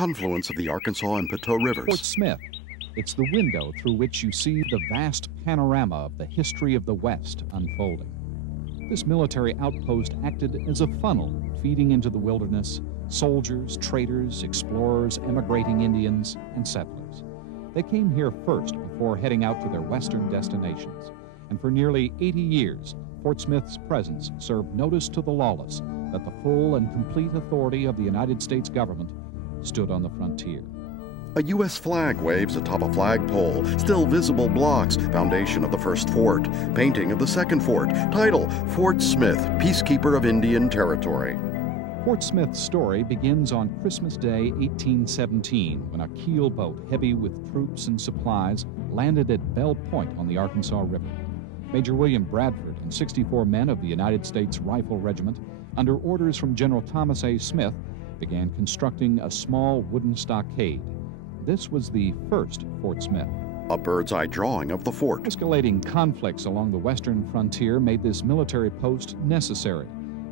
confluence of the Arkansas and Poteau rivers. Fort Smith. It's the window through which you see the vast panorama of the history of the West unfolding. This military outpost acted as a funnel feeding into the wilderness soldiers, traders, explorers, emigrating Indians, and settlers. They came here first before heading out to their western destinations. And for nearly 80 years, Fort Smith's presence served notice to the lawless that the full and complete authority of the United States government stood on the frontier. A U.S. flag waves atop a flagpole, still visible blocks, foundation of the first fort, painting of the second fort, title, Fort Smith, Peacekeeper of Indian Territory. Fort Smith's story begins on Christmas Day, 1817, when a keel boat heavy with troops and supplies landed at Bell Point on the Arkansas River. Major William Bradford and 64 men of the United States Rifle Regiment, under orders from General Thomas A. Smith, began constructing a small wooden stockade. This was the first Fort Smith. A bird's-eye drawing of the fort. Escalating conflicts along the western frontier made this military post necessary.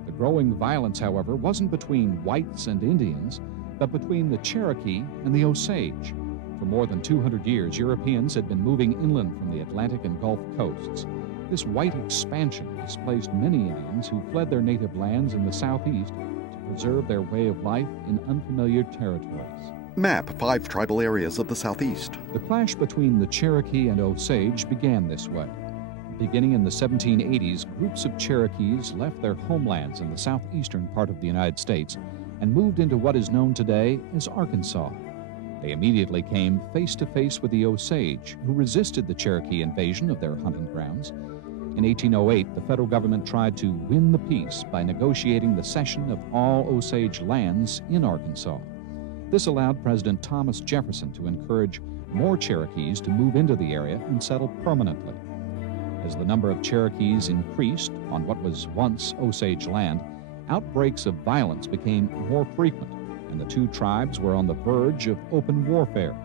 The growing violence, however, wasn't between whites and Indians, but between the Cherokee and the Osage. For more than 200 years, Europeans had been moving inland from the Atlantic and Gulf coasts. This white expansion displaced many Indians who fled their native lands in the southeast to preserve their way of life in unfamiliar territories. Map 5 tribal areas of the southeast. The clash between the Cherokee and Osage began this way. Beginning in the 1780s, groups of Cherokees left their homelands in the southeastern part of the United States and moved into what is known today as Arkansas. They immediately came face to face with the Osage, who resisted the Cherokee invasion of their hunting grounds. In 1808, the federal government tried to win the peace by negotiating the cession of all Osage lands in Arkansas. This allowed President Thomas Jefferson to encourage more Cherokees to move into the area and settle permanently. As the number of Cherokees increased on what was once Osage land, outbreaks of violence became more frequent, and the two tribes were on the verge of open warfare.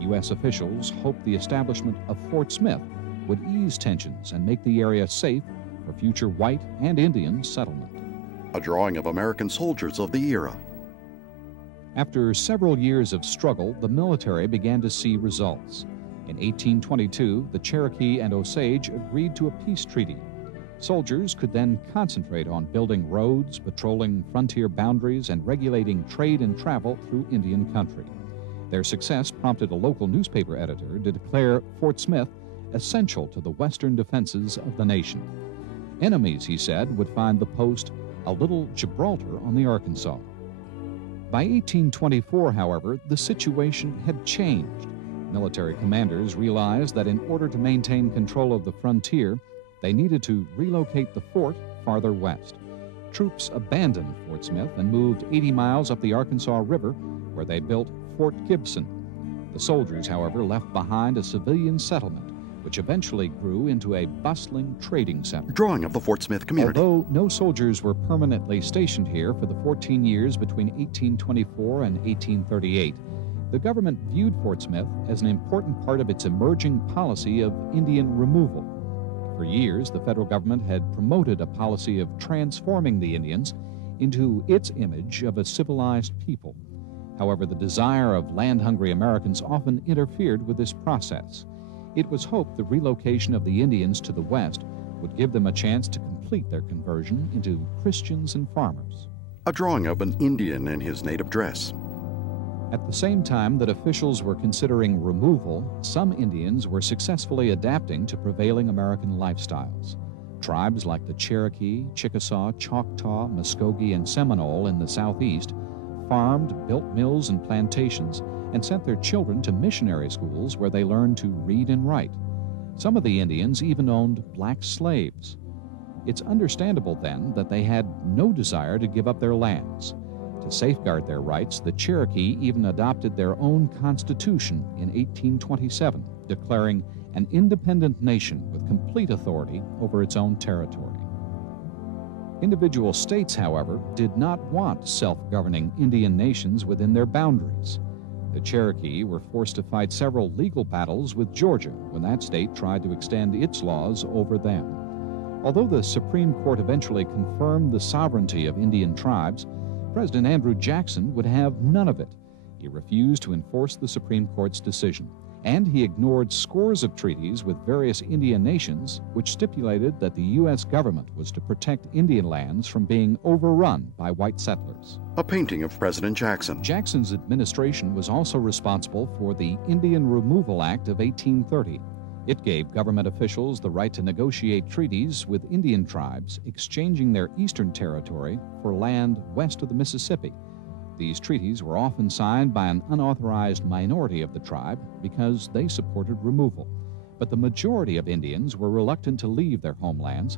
U.S. officials hoped the establishment of Fort Smith would ease tensions and make the area safe for future white and Indian settlement. A drawing of American soldiers of the era. After several years of struggle, the military began to see results. In 1822, the Cherokee and Osage agreed to a peace treaty. Soldiers could then concentrate on building roads, patrolling frontier boundaries, and regulating trade and travel through Indian country. Their success prompted a local newspaper editor to declare Fort Smith essential to the western defenses of the nation. Enemies, he said, would find the post a little Gibraltar on the Arkansas. By 1824, however, the situation had changed. Military commanders realized that in order to maintain control of the frontier, they needed to relocate the fort farther west. Troops abandoned Fort Smith and moved 80 miles up the Arkansas River, where they built Fort Gibson. The soldiers, however, left behind a civilian settlement, which eventually grew into a bustling trading center. Drawing of the Fort Smith community. Although no soldiers were permanently stationed here for the 14 years between 1824 and 1838, the government viewed Fort Smith as an important part of its emerging policy of Indian removal. For years, the federal government had promoted a policy of transforming the Indians into its image of a civilized people. However, the desire of land-hungry Americans often interfered with this process. It was hoped the relocation of the Indians to the west would give them a chance to complete their conversion into Christians and farmers. A drawing of an Indian in his native dress. At the same time that officials were considering removal, some Indians were successfully adapting to prevailing American lifestyles. Tribes like the Cherokee, Chickasaw, Choctaw, Muskogee, and Seminole in the southeast farmed, built mills and plantations, and sent their children to missionary schools where they learned to read and write. Some of the Indians even owned black slaves. It's understandable then that they had no desire to give up their lands. To safeguard their rights, the Cherokee even adopted their own constitution in 1827, declaring an independent nation with complete authority over its own territory. Individual states, however, did not want self-governing Indian nations within their boundaries. The Cherokee were forced to fight several legal battles with Georgia when that state tried to extend its laws over them. Although the Supreme Court eventually confirmed the sovereignty of Indian tribes, President Andrew Jackson would have none of it. He refused to enforce the Supreme Court's decision, and he ignored scores of treaties with various Indian nations which stipulated that the U.S. government was to protect Indian lands from being overrun by white settlers. A painting of President Jackson. Jackson's administration was also responsible for the Indian Removal Act of 1830. It gave government officials the right to negotiate treaties with Indian tribes, exchanging their eastern territory for land west of the Mississippi. These treaties were often signed by an unauthorized minority of the tribe because they supported removal. But the majority of Indians were reluctant to leave their homelands.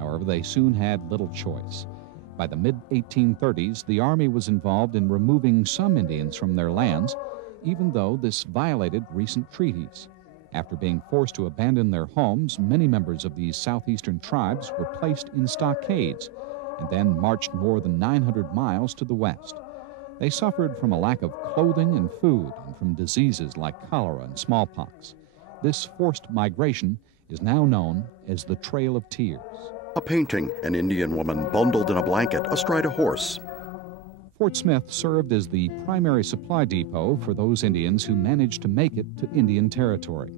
However, they soon had little choice. By the mid-1830s, the Army was involved in removing some Indians from their lands, even though this violated recent treaties. After being forced to abandon their homes, many members of these southeastern tribes were placed in stockades and then marched more than 900 miles to the west. They suffered from a lack of clothing and food and from diseases like cholera and smallpox. This forced migration is now known as the Trail of Tears. A painting, an Indian woman bundled in a blanket astride a horse. Fort Smith served as the primary supply depot for those Indians who managed to make it to Indian territory.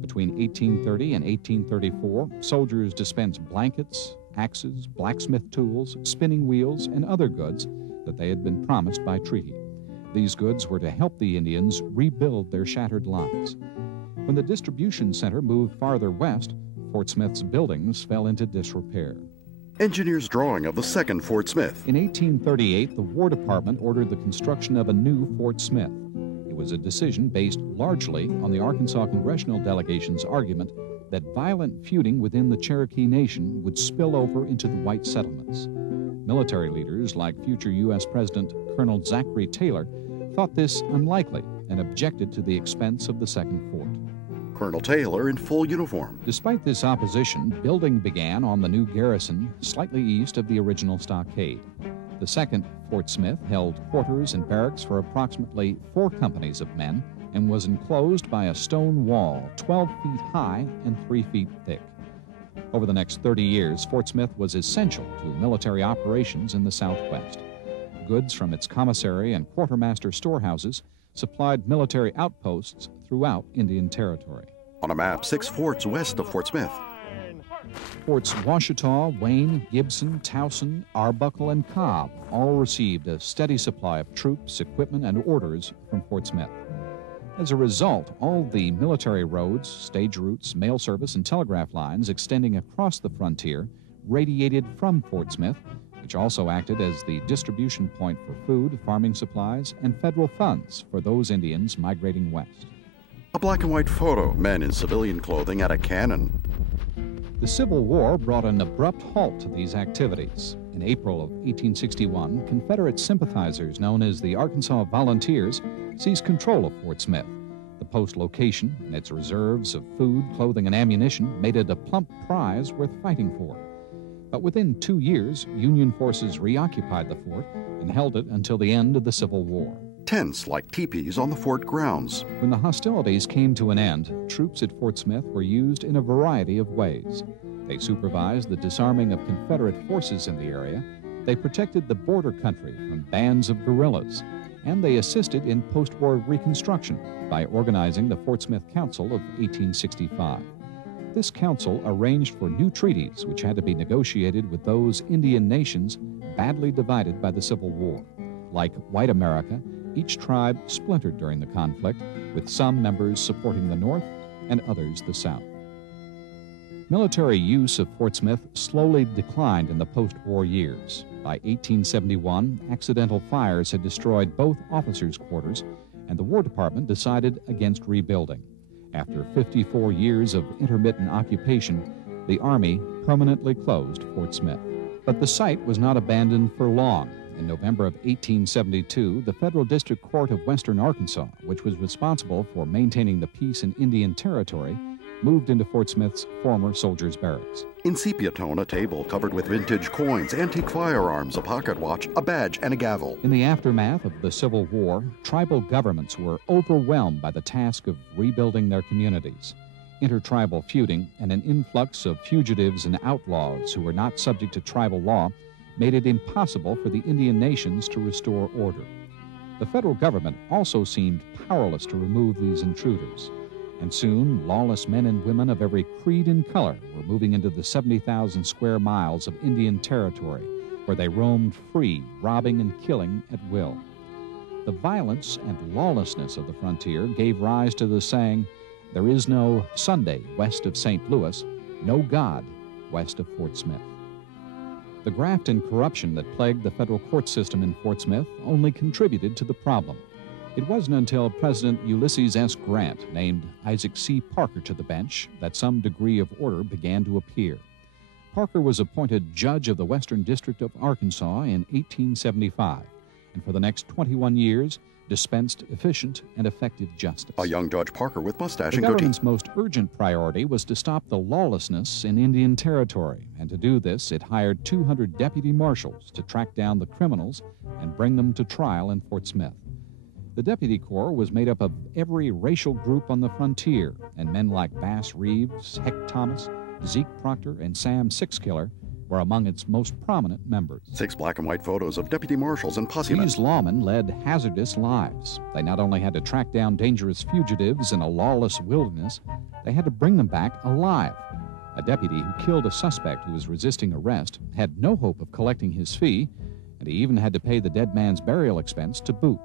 Between 1830 and 1834, soldiers dispensed blankets, axes, blacksmith tools, spinning wheels, and other goods that they had been promised by treaty. These goods were to help the Indians rebuild their shattered lives. When the distribution center moved farther west, Fort Smith's buildings fell into disrepair. Engineer's drawing of the second Fort Smith. In 1838, the War Department ordered the construction of a new Fort Smith. It was a decision based largely on the Arkansas Congressional Delegation's argument that violent feuding within the Cherokee Nation would spill over into the white settlements. Military leaders like future U.S. President Colonel Zachary Taylor thought this unlikely and objected to the expense of the second fort. Colonel Taylor in full uniform. Despite this opposition, building began on the new garrison slightly east of the original stockade. The second Fort Smith held quarters and barracks for approximately 4 companies of men and was enclosed by a stone wall 12 feet high and 3 feet thick. Over the next 30 years, Fort Smith was essential to military operations in the Southwest. Goods from its commissary and quartermaster storehouses supplied military outposts throughout Indian Territory. On a map, 6 forts west of Fort Smith. Forts Washita, Wayne, Gibson, Towson, Arbuckle, and Cobb all received a steady supply of troops, equipment, and orders from Fort Smith. As a result, all the military roads, stage routes, mail service, and telegraph lines extending across the frontier radiated from Fort Smith, which also acted as the distribution point for food, farming supplies, and federal funds for those Indians migrating west. A black and white photo, men in civilian clothing at a cannon. The Civil War brought an abrupt halt to these activities. In April of 1861, Confederate sympathizers known as the Arkansas Volunteers seized control of Fort Smith. The post location and its reserves of food, clothing, and ammunition made it a plump prize worth fighting for. But within 2 years, Union forces reoccupied the fort and held it until the end of the Civil War. Tents like teepees on the fort grounds. When the hostilities came to an end, troops at Fort Smith were used in a variety of ways. They supervised the disarming of Confederate forces in the area, they protected the border country from bands of guerrillas, and they assisted in post-war reconstruction by organizing the Fort Smith Council of 1865. This council arranged for new treaties which had to be negotiated with those Indian nations badly divided by the Civil War. Like white America, each tribe splintered during the conflict, with some members supporting the North and others the South. Military use of Fort Smith slowly declined in the post-war years. By 1871, accidental fires had destroyed both officers' quarters, and the War Department decided against rebuilding. After 54 years of intermittent occupation, the Army permanently closed Fort Smith. But the site was not abandoned for long. In November of 1872, the Federal District Court of Western Arkansas, which was responsible for maintaining the peace in Indian Territory, moved into Fort Smith's former soldiers' barracks. In sepia tone, a table covered with vintage coins, antique firearms, a pocket watch, a badge, and a gavel. In the aftermath of the Civil War, tribal governments were overwhelmed by the task of rebuilding their communities. Intertribal feuding and an influx of fugitives and outlaws who were not subject to tribal law made it impossible for the Indian nations to restore order. The federal government also seemed powerless to remove these intruders, and soon lawless men and women of every creed and color were moving into the 70,000 square miles of Indian territory, where they roamed free, robbing and killing at will. The violence and lawlessness of the frontier gave rise to the saying, "There is no Sunday west of St. Louis, no God west of Fort Smith." The graft and corruption that plagued the federal court system in Fort Smith only contributed to the problem. It wasn't until President Ulysses S. Grant named Isaac C. Parker to the bench that some degree of order began to appear. Parker was appointed judge of the Western District of Arkansas in 1875, and for the next 21 years dispensed efficient and effective justice. A young Judge Parker with mustache The and goatee. government's most urgent priority was to stop the lawlessness in Indian Territory, and to do this it hired 200 deputy marshals to track down the criminals and bring them to trial in Fort Smith. The Deputy Corps was made up of every racial group on the frontier, and men like Bass Reeves, Heck Thomas, Zeke Proctor, and Sam Sixkiller were among its most prominent members. 6 black and white photos of deputy marshals and possemen. These lawmen led hazardous lives. They not only had to track down dangerous fugitives in a lawless wilderness, they had to bring them back alive. A deputy who killed a suspect who was resisting arrest had no hope of collecting his fee, and he even had to pay the dead man's burial expense to boot.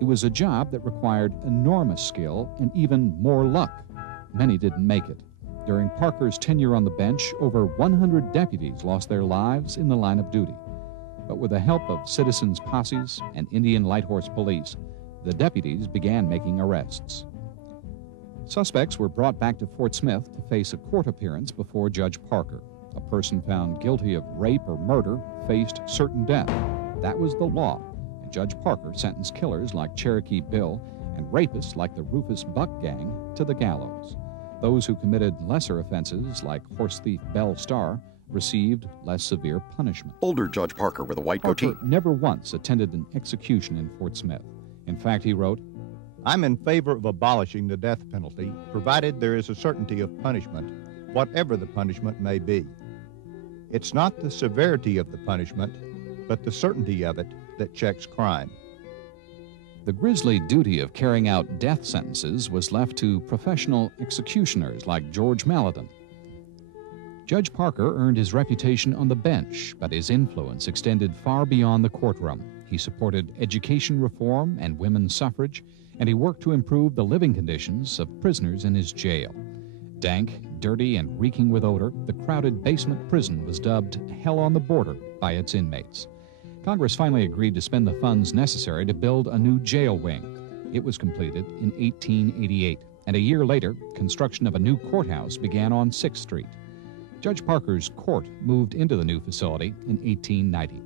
It was a job that required enormous skill and even more luck. Many didn't make it. During Parker's tenure on the bench, over 100 deputies lost their lives in the line of duty. But with the help of citizens' posses and Indian Light Horse Police, the deputies began making arrests. Suspects were brought back to Fort Smith to face a court appearance before Judge Parker. A person found guilty of rape or murder faced certain death. That was the law, and Judge Parker sentenced killers like Cherokee Bill and rapists like the Rufus Buck Gang to the gallows. Those who committed lesser offenses, like horse thief Belle Starr, received less severe punishment. Older Judge Parker with a white goatee. Parker never once attended an execution in Fort Smith. In fact, he wrote, "I'm in favor of abolishing the death penalty, provided there is a certainty of punishment, whatever the punishment may be. It's not the severity of the punishment, but the certainty of it that checks crime." The grisly duty of carrying out death sentences was left to professional executioners like George Maladon. Judge Parker earned his reputation on the bench, but his influence extended far beyond the courtroom. He supported education reform and women's suffrage, and he worked to improve the living conditions of prisoners in his jail. Dank, dirty, and reeking with odor, the crowded basement prison was dubbed Hell on the Border by its inmates. Congress finally agreed to spend the funds necessary to build a new jail wing. It was completed in 1888, and a year later, construction of a new courthouse began on 6th Street. Judge Parker's court moved into the new facility in 1890.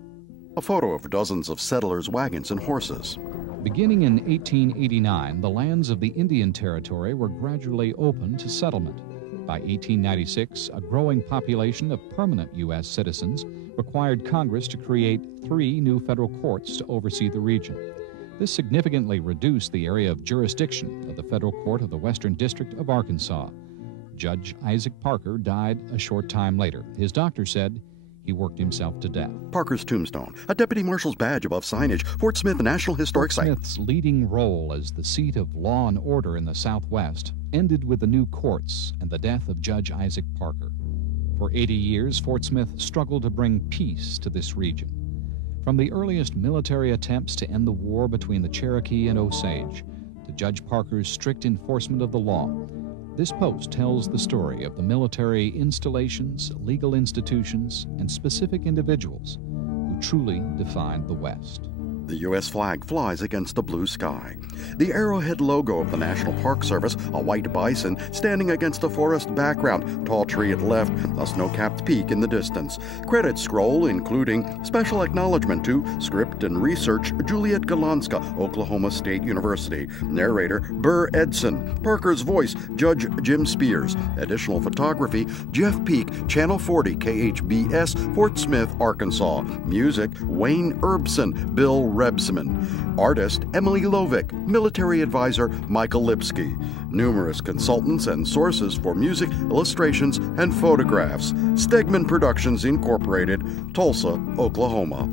A photo of dozens of settlers' wagons and horses. Beginning in 1889, the lands of the Indian Territory were gradually open to settlement. By 1896, a growing population of permanent U.S. citizens required Congress to create 3 new federal courts to oversee the region. This significantly reduced the area of jurisdiction of the federal court of the Western District of Arkansas. Judge Isaac Parker died a short time later. His doctor said he worked himself to death. Parker's tombstone, a deputy marshal's badge above signage, Fort Smith National Historic Site. Smith's leading role as the seat of law and order in the Southwest ended with the new courts and the death of Judge Isaac Parker. For 80 years, Fort Smith struggled to bring peace to this region. From the earliest military attempts to end the war between the Cherokee and Osage to Judge Parker's strict enforcement of the law, this post tells the story of the military installations, legal institutions, and specific individuals who truly defined the West. The U.S. flag flies against the blue sky. The arrowhead logo of the National Park Service, a white bison standing against a forest background, tall tree at left, a snow-capped peak in the distance. Credits scroll including special acknowledgement to script and research Juliet Galanska, Oklahoma State University. Narrator Burr Edson. Parker's voice Judge Jim Spears. Additional photography Jeff Peak, Channel 40 KHBS, Fort Smith, Arkansas. Music Wayne Erbson, Bill Rebsman. Artist Emily Lovick. Military advisor Michael Lipsky. Numerous consultants and sources for music, illustrations, and photographs. Stegman Productions Incorporated, Tulsa, Oklahoma.